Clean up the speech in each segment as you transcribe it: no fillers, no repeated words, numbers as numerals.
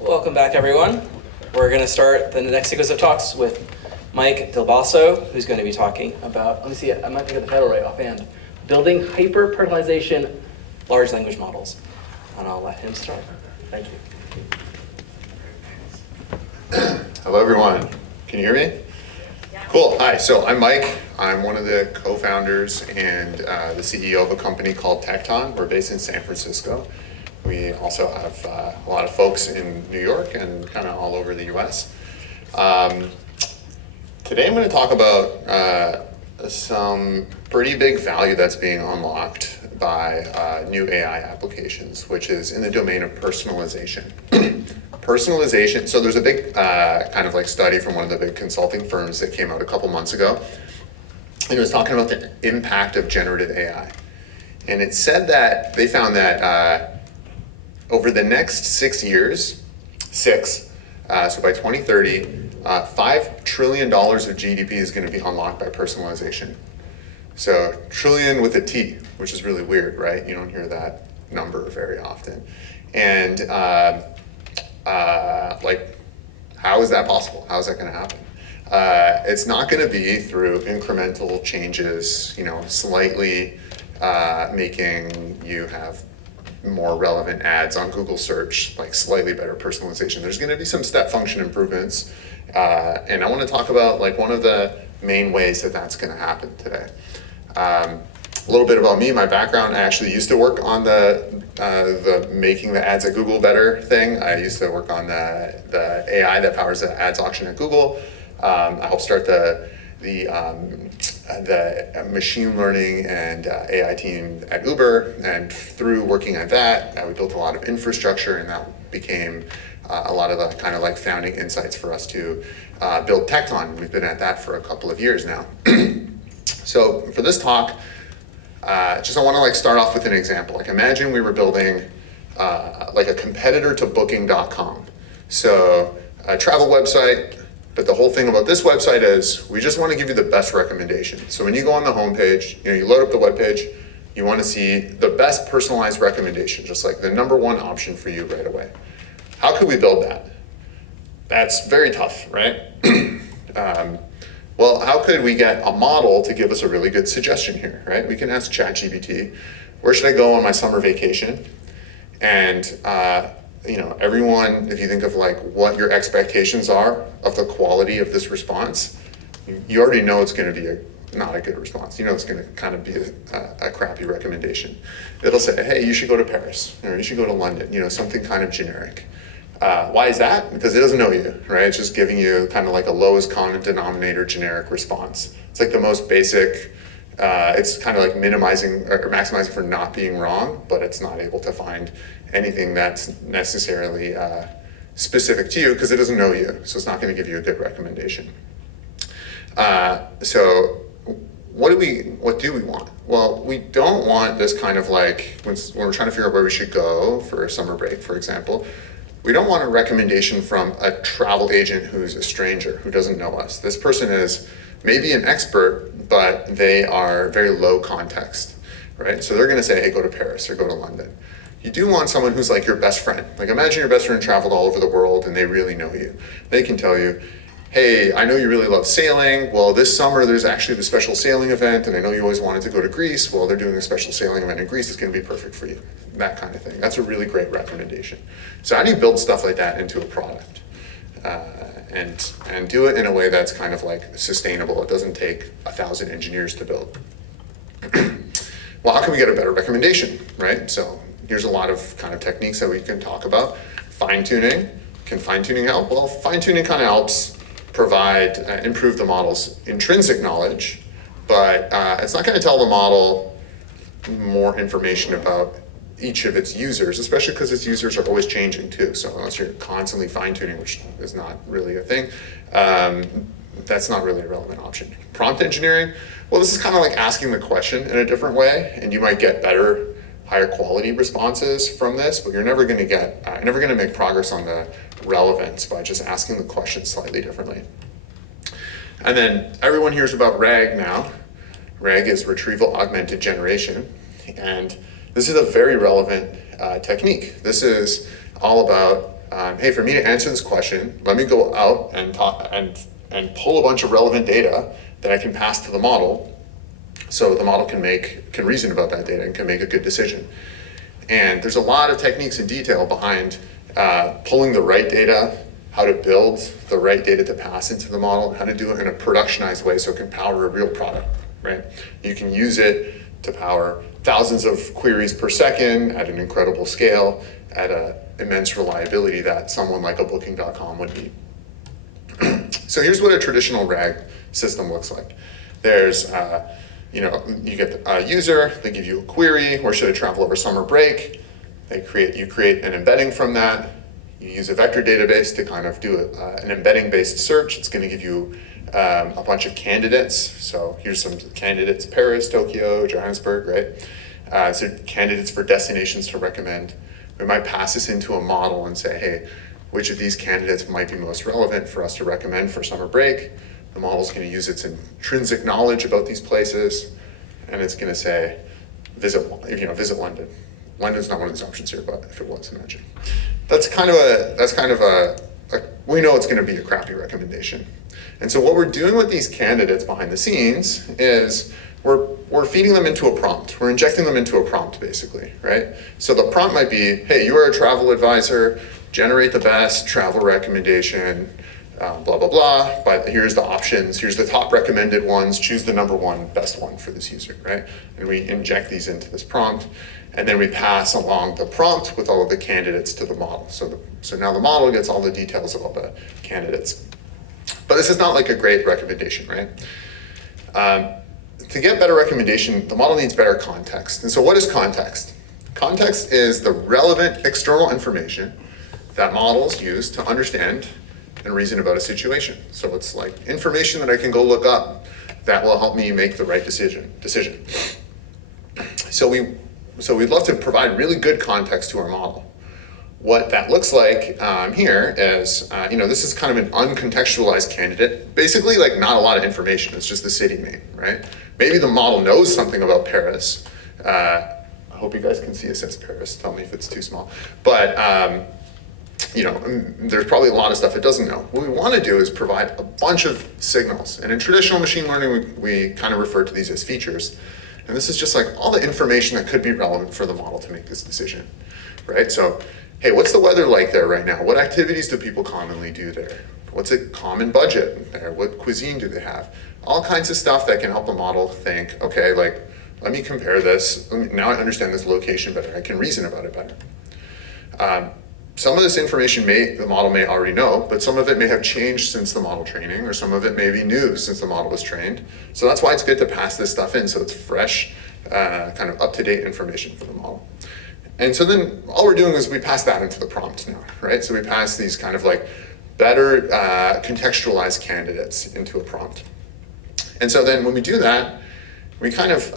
Welcome back, everyone. We're going to start the next sequence of talks with Mike Balso, who's going to be talking about, let me see, I might get the title right offhand, building hyper-personalization large language models. And I'll let him start. Thank you. Hello, everyone. Can you hear me? Yeah. Cool. Hi. So I'm Mike. I'm one of the co-founders and the CEO of a company called Tecton. We're based in San Francisco. We also have a lot of folks in New York and kind of all over the US. Today I'm going to talk about some pretty big value that's being unlocked by new AI applications, which is in the domain of personalization. Personalization, so there's a big kind of like study from one of the big consulting firms that came out a couple months ago, and it was talking about the impact of generative AI. And it said that they found that over the next 6 years, so by 2030, $5 trillion of GDP is going to be unlocked by personalization. So trillion with a T, which is really weird, right? You don't hear that number very often. And like, how is that possible? How is that going to happen? It's not going to be through incremental changes, slightly making you have more relevant ads on Google search, like slightly better personalization. There's going to be some step function improvements. And I want to talk about like one of the main ways that that's going to happen today. A little bit about me, my background. I actually used to work on the making the ads at Google better thing. I used to work on the AI that powers the ads auction at Google. I helped start the machine learning and AI team at Uber, and through working at that, we built a lot of infrastructure, and that became a lot of the kind of like founding insights for us to build Tecton. We've been at that for a couple of years now. So for this talk, I want to like start off with an example. Like imagine we were building like a competitor to booking.com. So a travel website, but the whole thing about this website is we just want to give you the best recommendation. So when you go on the homepage, you load up the webpage, you want to see the best personalized recommendation, just like the number one option for you right away. How could we build that? That's very tough, right? Well, how could we get a model to give us a really good suggestion here, right? We can ask ChatGPT, where should I go on my summer vacation? And everyone, if you think of like what your expectations are of the quality of this response, you already know it's going to be not a good response. It's going to kind of be a crappy recommendation. It'll say, hey, you should go to Paris, or you should go to London, something kind of generic. Why is that? Because it doesn't know you, right? It's just giving you kind of like a lowest common denominator generic response. It's like the most basic, it's kind of like minimizing or maximizing for not being wrong, but it's not able to find anything that's necessarily specific to you because it doesn't know you. So it's not going to give you a good recommendation. So what do we want? Well, we don't want this kind of like, when we're trying to figure out where we should go for a summer break, for example, we don't want a recommendation from a travel agent who's a stranger, who doesn't know us. This person is maybe an expert, but they are very low context, right? So they're gonna say, hey, go to Paris or go to London. You do want someone who's like your best friend. Like imagine your best friend traveled all over the world and they really know you. They can tell you, hey, I know you really love sailing. Well, this summer there's actually the special sailing event, and I know you always wanted to go to Greece. Well, they're doing a special sailing event in Greece. It's going to be perfect for you. That kind of thing. That's a really great recommendation. So how do you build stuff like that into a product? And do it in a way that's kind of like sustainable. It doesn't take 1,000 engineers to build. Well, how can we get a better recommendation, right? So here's a lot of kind of techniques that we can talk about. Fine-tuning. Can fine-tuning help? Well, fine-tuning kind of helps provide, improve the model's intrinsic knowledge, but it's not going to tell the model more information about each of its users, especially because its users are always changing too. So unless you're constantly fine-tuning, which is not really a thing, that's not really a relevant option. Prompt engineering, well, this is kind of like asking the question in a different way, and you might get better, higher quality responses from this, but you're never going to make progress on the relevance by just asking the question slightly differently. And then everyone hears about RAG now. RAG is Retrieval-Augmented Generation, and this is a very relevant technique. This is all about hey, for me to answer this question, let me go out and talk and pull a bunch of relevant data that I can pass to the model, so the model can reason about that data and can make a good decision. And there's a lot of techniques and detail behind pulling the right data, how to build the right data to pass into the model, and how to do it in a productionized way so it can power a real product, right? You can use it to power thousands of queries per second at an incredible scale, at an immense reliability that someone like a Booking.com would need. So here's what a traditional RAG system looks like. There's, you get a user, they give you a query, where should I travel over summer break? You create an embedding from that. You use a vector database to kind of do an embedding-based search. It's going to give you a bunch of candidates. So here's some candidates: Paris, Tokyo, Johannesburg, right? So candidates for destinations to recommend. We might pass this into a model and say, hey, which of these candidates might be most relevant for us to recommend for summer break? The model's going to use its intrinsic knowledge about these places, and it's going to say, visit London. London's not one of these options here, but if it was, imagine. That's kind of a we know it's going to be a crappy recommendation. And so what we're doing with these candidates behind the scenes is we're feeding them into a prompt. We're injecting them into a prompt, basically, right? So the prompt might be, hey, you are a travel advisor, generate the best travel recommendation, blah, blah, blah. But here's the options. Here's the top recommended ones. Choose the number one best one for this user, right? And we inject these into this prompt. And then we pass along the prompt with all of the candidates to the model. So now the model gets all the details of all the candidates. But this is not like a great recommendation, right? To get better recommendation, the model needs better context. And so what is context? Context is the relevant external information that models use to understand and reason about a situation. So it's like information that I can go look up that will help me make the right decision. So we'd love to provide really good context to our model. What that looks like here is, this is kind of an uncontextualized candidate. Basically, like, not a lot of information. It's just the city name, right? Maybe the model knows something about Paris. I hope you guys can see it says Paris. Tell me if it's too small. But there's probably a lot of stuff it doesn't know. What we want to do is provide a bunch of signals. And in traditional machine learning, we kind of refer to these as features. And this is just like all the information that could be relevant for the model to make this decision, right? So, hey, what's the weather like there right now? What activities do people commonly do there? What's a common budget there? What cuisine do they have? All kinds of stuff that can help a model think, okay, like, let me compare this. Now I understand this location better. I can reason about it better. Some of this information the model may already know, but some of it may have changed since the model training, or some of it may be new since the model was trained. So that's why it's good to pass this stuff in, so it's fresh, kind of up-to-date information for the model. And so then all we're doing is we pass that into the prompt now, right? So we pass these kind of like better contextualized candidates into a prompt. And so then when we do that, we kind of,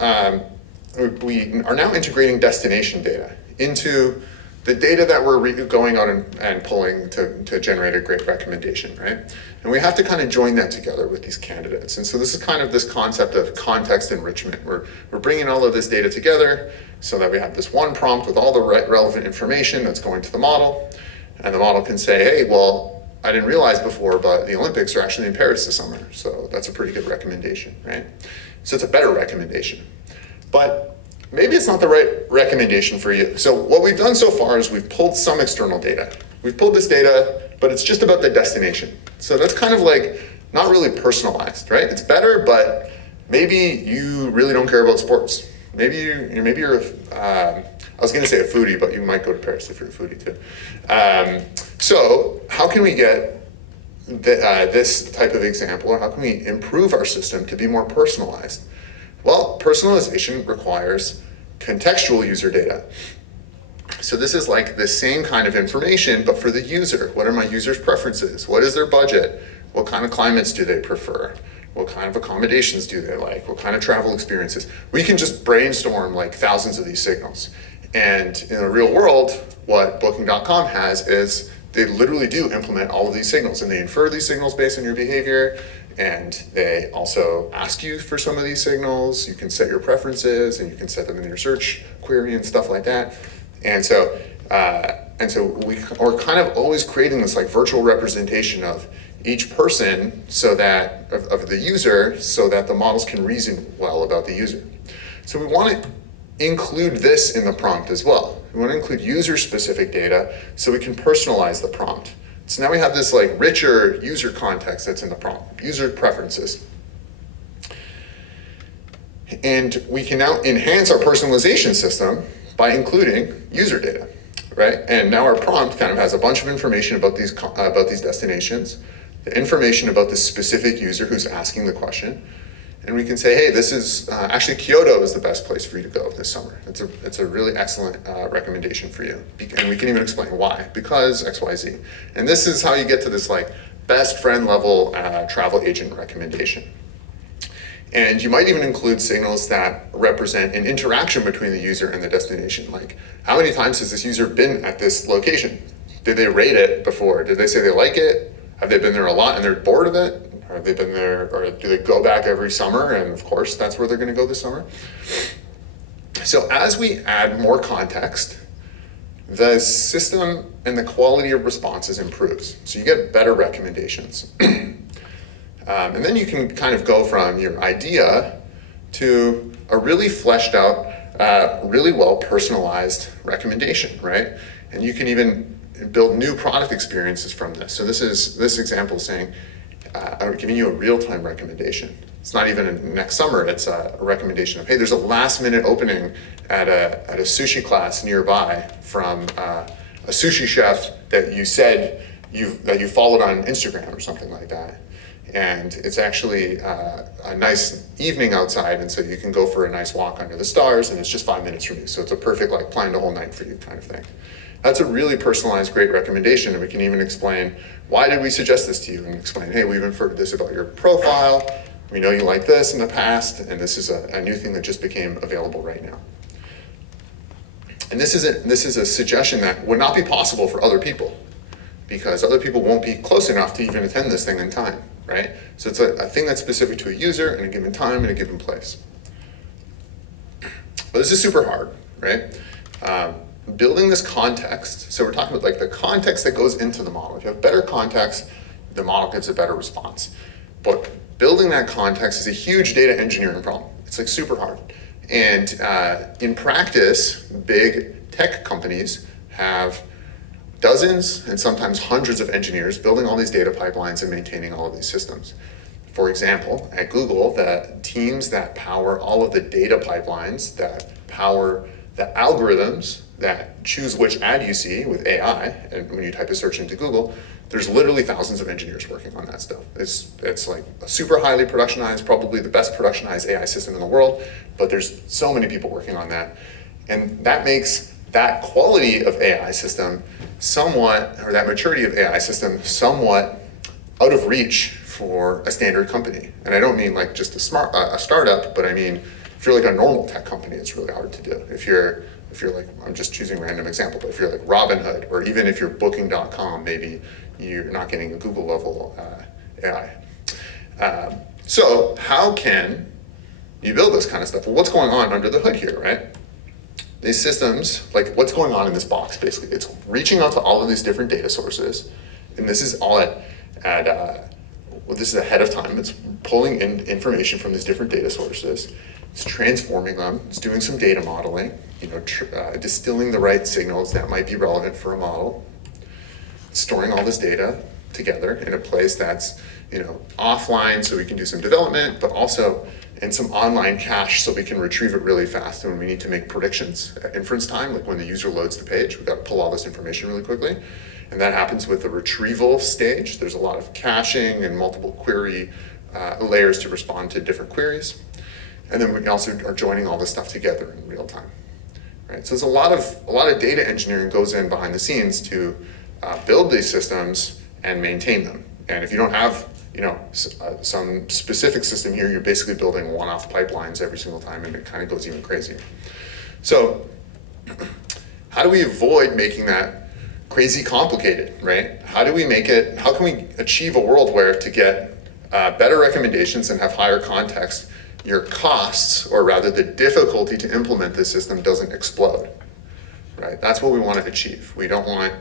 we are now integrating destination data into the data that we're going out and pulling to generate a great recommendation, right? And we have to kind of join that together with these candidates. And so this is kind of this concept of context enrichment. We're bringing all of this data together so that we have this one prompt with all the relevant information that's going to the model. And the model can say, hey, well, I didn't realize before, but the Olympics are actually in Paris this summer. So that's a pretty good recommendation, right? So it's a better recommendation. But maybe it's not the right recommendation for you. So what we've done so far is we've pulled some external data. We've pulled this data, but it's just about the destination. So that's kind of like not really personalized, right? It's better, but maybe you really don't care about sports. Maybe you're I was gonna say a foodie, but you might go to Paris if you're a foodie too. So how can we get this type of example, or how can we improve our system to be more personalized? Well, personalization requires contextual user data. So this is like the same kind of information, but for the user. What are my user's preferences? What is their budget? What kind of climates do they prefer? What kind of accommodations do they like? What kind of travel experiences? We can just brainstorm like thousands of these signals. And in the real world, what Booking.com has is they literally do implement all of these signals, and they infer these signals based on your behavior. And they also ask you for some of these signals. You can set your preferences, and you can set them in your search query and stuff like that. And so And so we're kind of always creating this like virtual representation of each person so that, of the user, so that the models can reason well about the user. So we want to include this in the prompt as well. We want to include user-specific data so we can personalize the prompt. So now we have this like richer user context that's in the prompt, user preferences. And we can now enhance our personalization system by including user data, right? And now our prompt kind of has a bunch of information about these destinations, the information about the specific user who's asking the question, and we can say, hey, this is, actually Kyoto is the best place for you to go this summer. It's a really excellent recommendation for you. And we can even explain why, because X, Y, Z. And this is how you get to this like best friend level travel agent recommendation. And you might even include signals that represent an interaction between the user and the destination. Like, how many times has this user been at this location? Did they rate it before? Did they say they like it? Have they been there a lot and they're bored of it? Or have they been there, or do they go back every summer? And of course, that's where they're gonna go this summer. So as we add more context, the system and the quality of responses improves. So you get better recommendations. And then you can kind of go from your idea to a really fleshed out, really well personalized recommendation, right? And you can even build new product experiences from this. So this example is saying, I'm giving you a real-time recommendation. It's not even next summer, it's a recommendation of, hey, there's a last minute opening at a sushi class nearby from a sushi chef that you said that you followed on Instagram or something like that. And it's actually a nice evening outside, and so you can go for a nice walk under the stars, and it's just 5 minutes from you. So it's a perfect like planned a whole night for you kind of thing. That's a really personalized, great recommendation, and we can even explain, why did we suggest this to you? And explain, hey, we've inferred this about your profile, we know you like this in the past, and this is a new thing that just became available right now. And this is a suggestion that would not be possible for other people, because other people won't be close enough to even attend this thing in time, right? So it's a thing that's specific to a user in a given time and a given place. But this is super hard, right? Building this context, so we're talking about like the context that goes into the model. If you have better context, the model gives a better response. But building that context is a huge data engineering problem. It's like super hard. And in practice, big tech companies have dozens and sometimes hundreds of engineers building all these data pipelines and maintaining all of these systems. For example, at Google, the teams that power all of the data pipelines, that power the algorithms that choose which ad you see with AI, and when you type a search into Google, there's literally thousands of engineers working on that stuff. It's like a super highly productionized, probably the best productionized AI system in the world, but there's so many people working on that. And that makes that quality of AI system somewhat, or that maturity of AI system somewhat out of reach for a standard company. And I don't mean like just a startup, but I mean, if you're like a normal tech company, it's really hard to do. If you're like, I'm just choosing a random example, but if you're like Robinhood, or even if you're Booking.com, maybe you're not getting a Google level AI. So how can you build this kind of stuff? Well, what's going on under the hood here, right? These systems, like what's going on in this box, basically, it's reaching out to all of these different data sources, and this is all well, this is ahead of time. It's pulling in information from these different data sources. It's transforming them. It's doing some data modeling, distilling the right signals that might be relevant for a model. It's storing all this data together in a place that's, offline so we can do some development, but also in some online cache so we can retrieve it really fast. And when we need to make predictions at inference time, like when the user loads the page, we've got to pull all this information really quickly. And that happens with the retrieval stage. There's a lot of caching and multiple query layers to respond to different queries. And then we also are joining all this stuff together in real time, right? So there's a lot of data engineering goes in behind the scenes to build these systems and maintain them. And if you don't have, some specific system here, you're basically building one-off pipelines every single time, and it kind of goes even crazier. So how do we avoid making that crazy complicated, right? How can we achieve a world where to get better recommendations and have higher context, your costs, or rather the difficulty to implement this system doesn't explode, right? That's what we want to achieve. We don't want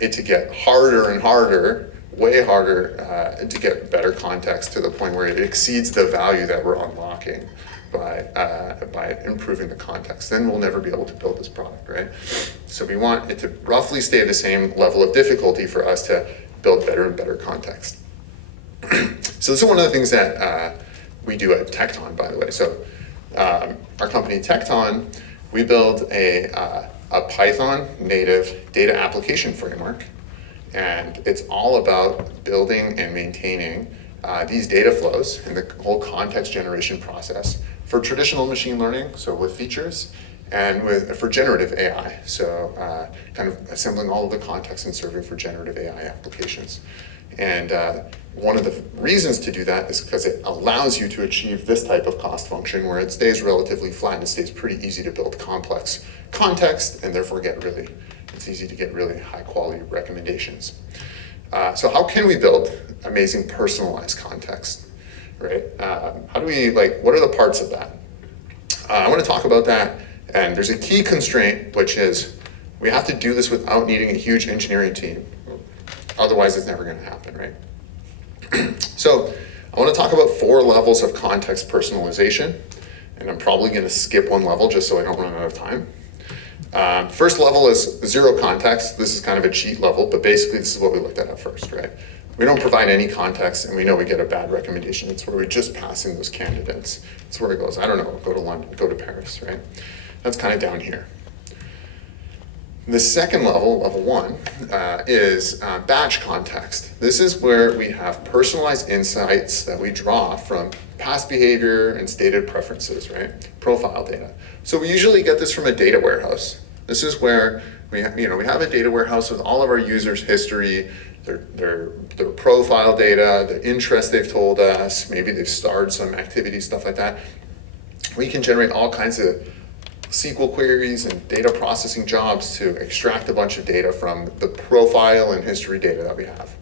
it to get harder and harder, way harder, to get better context to the point where it exceeds the value that we're unlocking by improving the context. Then we'll never be able to build this product, right? So we want it to roughly stay the same level of difficulty for us to build better and better context. So this is one of the things that we do at Tecton, by the way. So our company Tecton, we build a Python native data application framework, and it's all about building and maintaining these data flows and the whole context generation process for traditional machine learning, so with features, and for generative AI, so kind of assembling all of the context and serving for generative AI applications. And one of the reasons to do that is because it allows you to achieve this type of cost function where it stays relatively flat and it stays pretty easy to build complex context and therefore it's easy to get really high quality recommendations. So how can we build amazing personalized context, right? How do we, what are the parts of that? I want to talk about that, and there's a key constraint, which is we have to do this without needing a huge engineering team. Otherwise, it's never going to happen, right? So I want to talk about 4 levels of context personalization, and I'm probably going to skip one level just so I don't run out of time. First level is 0 context. This is kind of a cheat level, but basically this is what we looked at first, right? We don't provide any context, and we know we get a bad recommendation. It's where we just pass in those candidates. It's where it goes, I don't know, go to London, go to Paris, right? That's kind of down here. The second level, level 1, is batch context. This is where we have personalized insights that we draw from past behavior and stated preferences, right? Profile data. So we usually get this from a data warehouse. This is where we have a data warehouse with all of our users' history, their profile data, the interest they've told us, maybe they've starred some activity, stuff like that. We can generate all kinds of SQL queries and data processing jobs to extract a bunch of data from the profile and history data that we have.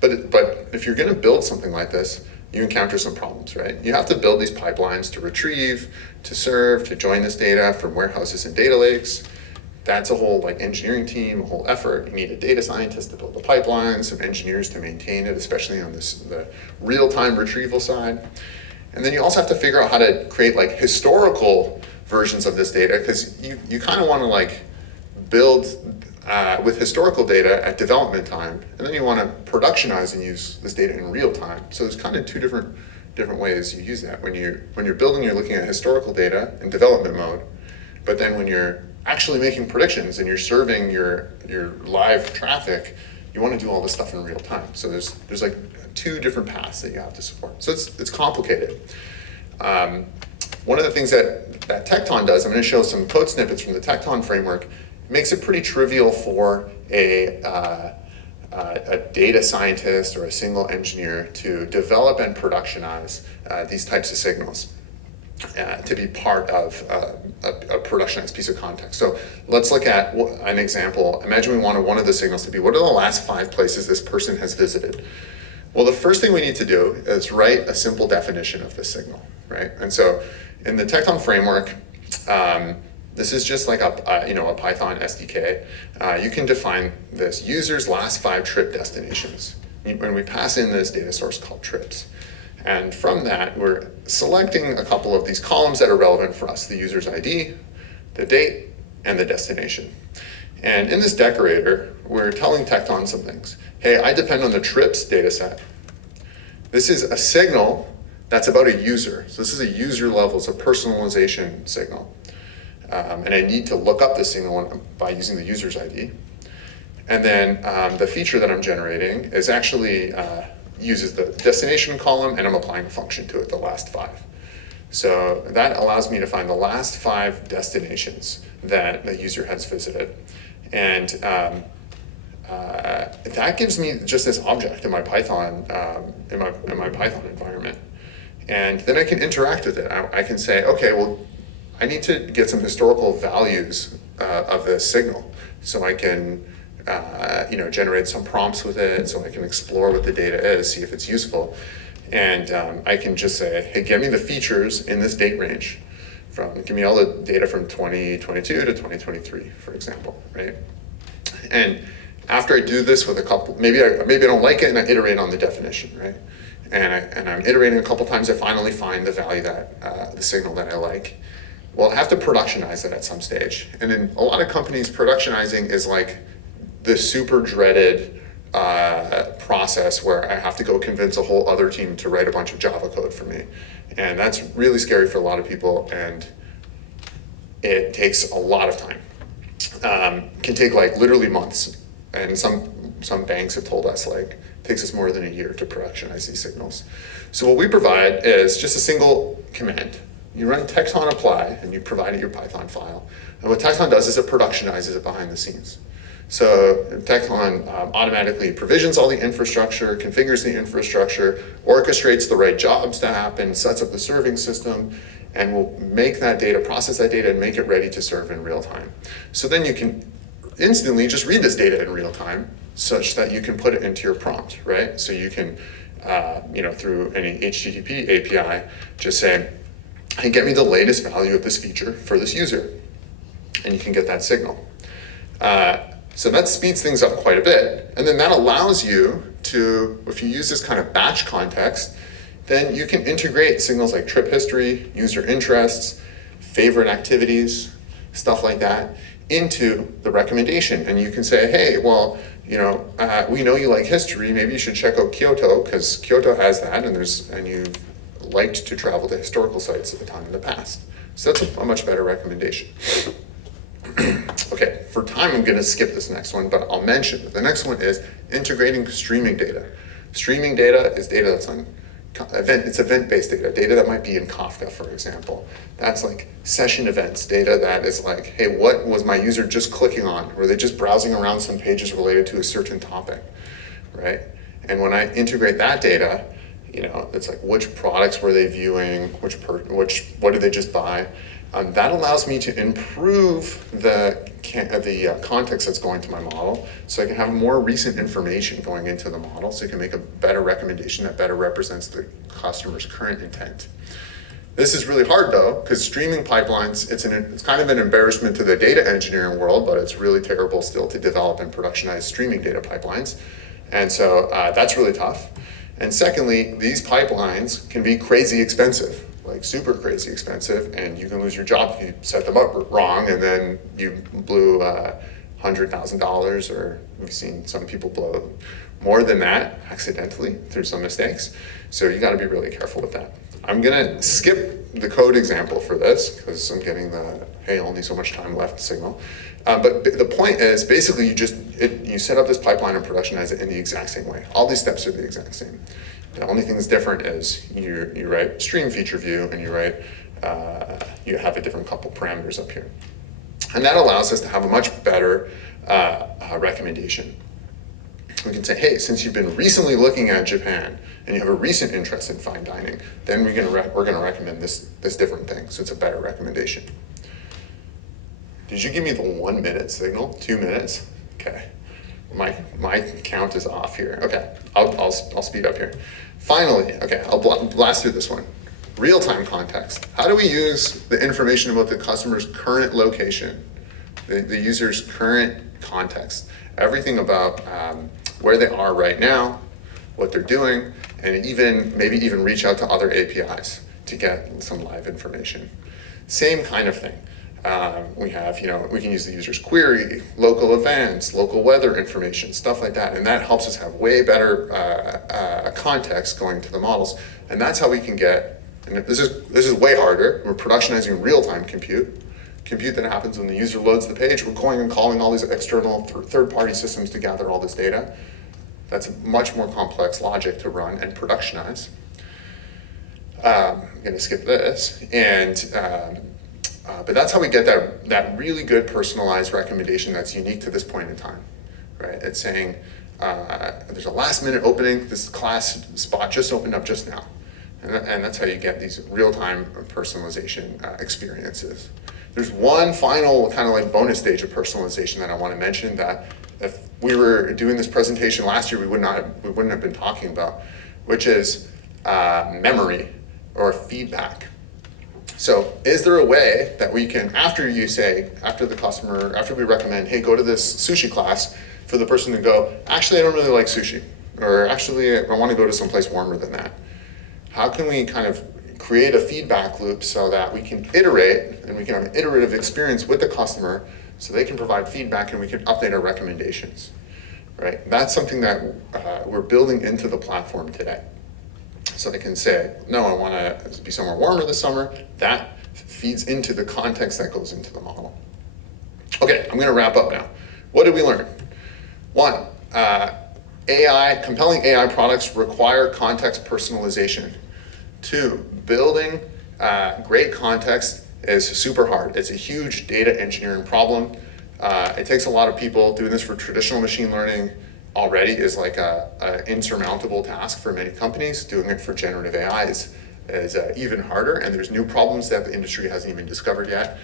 But if you're going to build something like this, you encounter some problems, right? You have to build these pipelines to retrieve, to serve, to join this data from warehouses and data lakes. That's a whole engineering team, a whole effort. You need a data scientist to build the pipeline, some engineers to maintain it, especially on the real-time retrieval side. And then you also have to figure out how to create historical versions of this data, because you kind of want to build with historical data at development time, and then you want to productionize and use this data in real time. So there's kind of 2 different ways you use that. When you're building, you're looking at historical data in development mode, but then when you're actually making predictions and you're serving your live traffic, you want to do all this stuff in real time. So there's 2 different paths that you have to support. So it's complicated. One of the things that Tecton does, I'm going to show some code snippets from the Tecton framework, makes it pretty trivial for a data scientist or a single engineer to develop and productionize these types of signals to be part of a productionized piece of context. So let's look at an example. Imagine we wanted one of the signals to be, what are the last 5 places this person has visited? Well, the first thing we need to do is write a simple definition of this signal, right? And so in the Tecton framework, this is just like a Python SDK. You can define this user's last 5 trip destinations. When we pass in this data source called trips. And from that, we're selecting a couple of these columns that are relevant for us, the user's ID, the date, and the destination. And in this decorator, we're telling Tecton some things. Hey, I depend on the trips data set. This is a signal that's about a user. So this is a user level, it's a personalization signal. And I need to look up this signal by using the user's ID. And then the feature that I'm generating is actually uses the destination column, and I'm applying a function to it, the last 5. So that allows me to find the last 5 destinations that the user has visited. And that gives me just this object in my Python in my Python environment. And then I can interact with it. I can say, okay, well, I need to get some historical values of this signal, so I can generate some prompts with it, so I can explore what the data is, see if it's useful. And I can just say, hey, give me the features in this date range give me all the data from 2022 to 2023, for example, right? And after I do this with a couple, maybe I don't like it and I iterate on the definition, right? And I'm iterating a couple times, I finally find the value that, the signal that I like. Well, I have to productionize it at some stage. And in a lot of companies, productionizing is like the super dreaded process where I have to go convince a whole other team to write a bunch of Java code for me. And that's really scary for a lot of people, and it takes a lot of time. Can take like literally months. And some banks have told us like, it takes us more than a year to productionize these signals. So what we provide is just a single command. You run Tecton apply and you provide it your Python file. And what Tecton does is it productionizes it behind the scenes. So Tecton automatically provisions all the infrastructure, configures the infrastructure, orchestrates the right jobs to happen, sets up the serving system, and will make that data, process that data, and make it ready to serve in real time. So then you can instantly just read this data in real time such that you can put it into your prompt, right? So you can, through any HTTP API, just say, hey, get me the latest value of this feature for this user. And you can get that signal. So that speeds things up quite a bit. And then that allows you to, if you use this kind of batch context, then you can integrate signals like trip history, user interests, favorite activities, stuff like that, into the recommendation. And you can say, hey, well, we know you like history, maybe you should check out Kyoto, because Kyoto has that, and you've liked to travel to historical sites at a time in the past. So that's a much better recommendation. Okay, for time, I'm going to skip this next one, but I'll mention it. The next one is integrating streaming data. Streaming data is data that's on it's event-based data that might be in Kafka, for example. That's like session events, data that is like, hey, what was my user just clicking on? Were they just browsing around some pages related to a certain topic, right? And when I integrate that data, it's like which products were they viewing, what did they just buy? That allows me to improve the context that's going to my model, so I can have more recent information going into the model, so I can make a better recommendation that better represents the customer's current intent. This is really hard though, because streaming pipelines, it's kind of an embarrassment to the data engineering world, but it's really terrible still to develop and productionize streaming data pipelines. And so that's really tough. And secondly, these pipelines can be crazy expensive. Like super crazy expensive, and you can lose your job if you set them up wrong, and then you blew $100,000, or we've seen some people blow more than that accidentally through some mistakes. So you got to be really careful with that. I'm gonna skip the code example for this because I'm getting the hey, only so much time left signal. But the point is basically you set up this pipeline and productionize it in the exact same way. All these steps are the exact same. The only thing that's different is you write stream feature view, and you have a different couple parameters up here. And that allows us to have a much better recommendation. We can say, hey, since you've been recently looking at Japan and you have a recent interest in fine dining, then we're gonna recommend this different thing. So it's a better recommendation. Did you give me the 1 minute signal? 2 minutes? Okay. My count is off here. Okay, I'll speed up here. Finally, okay, I'll blast through this one. Real-time context. How do we use the information about the customer's current location, the user's current context, everything about where they are right now, what they're doing, and maybe even reach out to other APIs to get some live information. Same kind of thing. We can use the user's query, local events, local weather information, stuff like that. And that helps us have way better context going to the models. And that's how we can get, and this is way harder. We're productionizing real-time compute that happens when the user loads the page. We're going and calling all these external third-party systems to gather all this data. That's much more complex logic to run and productionize. I'm gonna skip this. But that's how we get that really good personalized recommendation that's unique to this point in time, right? It's saying there's a last minute opening, this class spot just opened up just now. And that's how you get these real-time personalization experiences. There's one final kind of like bonus stage of personalization that I want to mention that if we were doing this presentation last year, we wouldn't have been talking about, which is memory or feedback. So is there a way that we can, after we recommend, hey, go to this sushi class, for the person to go, actually, I don't really like sushi, or actually, I want to go to someplace warmer than that. How can we kind of create a feedback loop so that we can iterate and we can have an iterative experience with the customer so they can provide feedback and we can update our recommendations, right? That's something that we're building into the platform today. So they can say, no, I want to be somewhere warmer this summer. That feeds into the context that goes into the model. Okay, I'm going to wrap up now. What did we learn? One, compelling AI products require context personalization. Two, building great context is super hard. It's a huge data engineering problem. It takes a lot of people. Doing this for traditional machine learning already is like an insurmountable task for many companies. Doing it for generative AI is even harder, and there's new problems that the industry hasn't even discovered yet.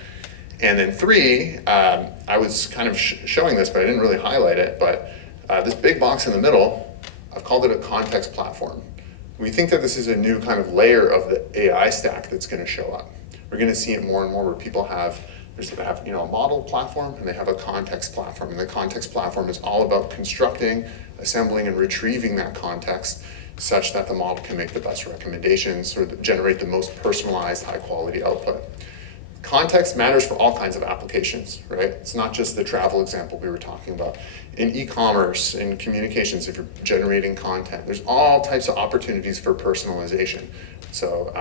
And then three, I was kind of showing this, but I didn't really highlight it, but this big box in the middle, I've called it a context platform. We think that this is a new kind of layer of the AI stack that's going to show up. We're going to see it more and more where people have a model platform and they have a context platform. And the context platform is all about constructing, assembling, and retrieving that context such that the model can make the best recommendations or generate the most personalized, high-quality output. Context matters for all kinds of applications, right? It's not just the travel example we were talking about. In e-commerce, in communications, if you're generating content, there's all types of opportunities for personalization. So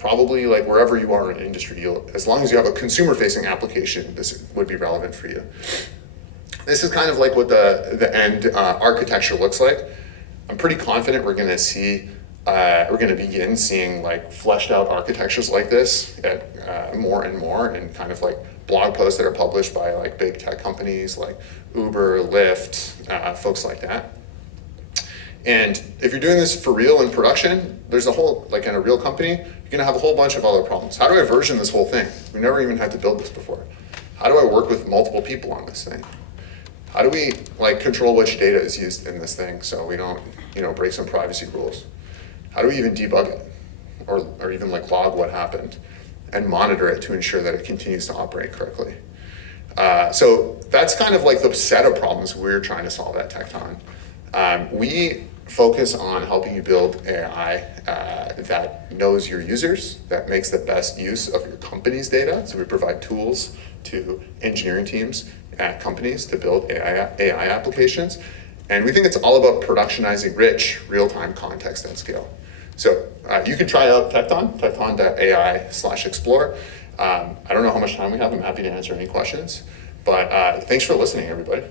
probably like wherever you are in industry, as long as you have a consumer-facing application, this would be relevant for you. This is kind of like what the end architecture looks like. I'm pretty confident we're going to begin seeing like fleshed out architectures like this at more and more, and kind of like blog posts that are published by like big tech companies like Uber, Lyft, folks like that. And if you're doing this for real in production, there's a whole, like in a real company, you're gonna have a whole bunch of other problems. How do I version this whole thing? We never even had to build this before. How do I work with multiple people on this thing? How do we like control which data is used in this thing so we don't, break some privacy rules? How do we even debug it? Or even like log what happened and monitor it to ensure that it continues to operate correctly? So that's kind of like the set of problems we're trying to solve at Tecton. We focus on helping you build AI that knows your users, that makes the best use of your company's data. So we provide tools to engineering teams at companies to build AI applications. And we think it's all about productionizing rich, real-time context at scale. So you can try out Tecton, tecton.ai/explore. I don't know how much time we have. I'm happy to answer any questions. But thanks for listening, everybody.